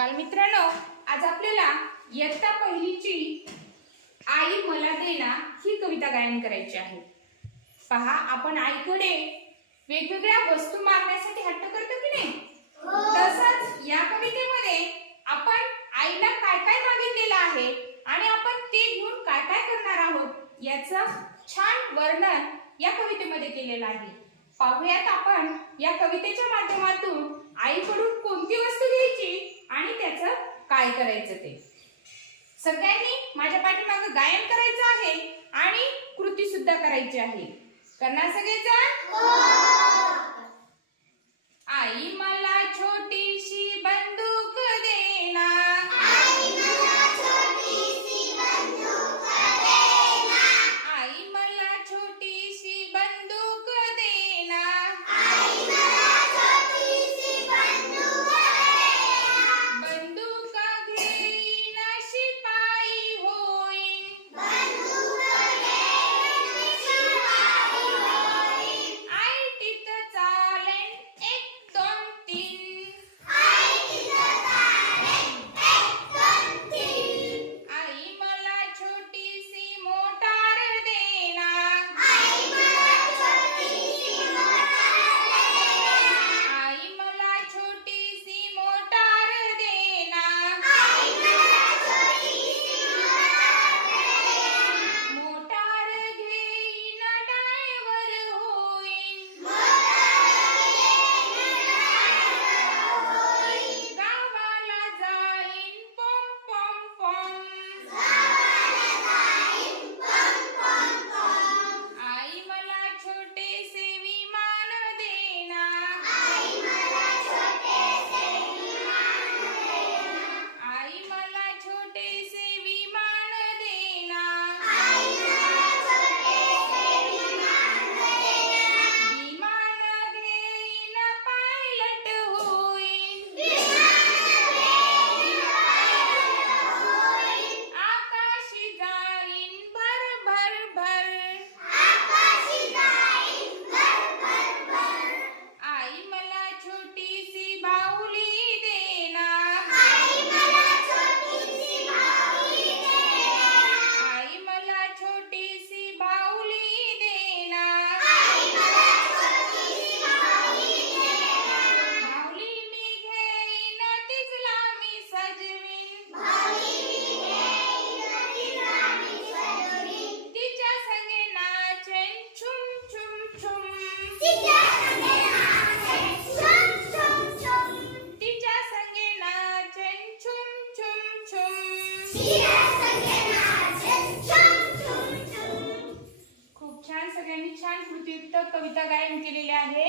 बालमित्रांनो आज आपल्याला इयत्ता पहिलीची आई मला देना ही कविता गायन करायची आहे. पहा आपण आईकडे वेगवेगळ्या वस्तू मागण्यासाठी हट्ट करतो की नाही? तसंच या कवितेमध्ये आपण आईला काय काय मागितलेलं आहे आणि आपण ते घेऊन काय काय करणार आहोत याचं छान वर्णन या कवितेमध्ये केलेलं आहे. पाहूयात आपण या कवितेच्या माध्यमातून आईकडून कोणती वस्तू घ्यायची आणि त्याचं काय करायचं ते. सगळ्यांनी माझ्या पाठीमाग गायन करायचं आहे आणि कृती सुद्धा करायची आहे. करणार सगळेजण? हो. खूप छान सगळ्यांनी छान कृतीयुक्त कविता गायन केलेले आहे.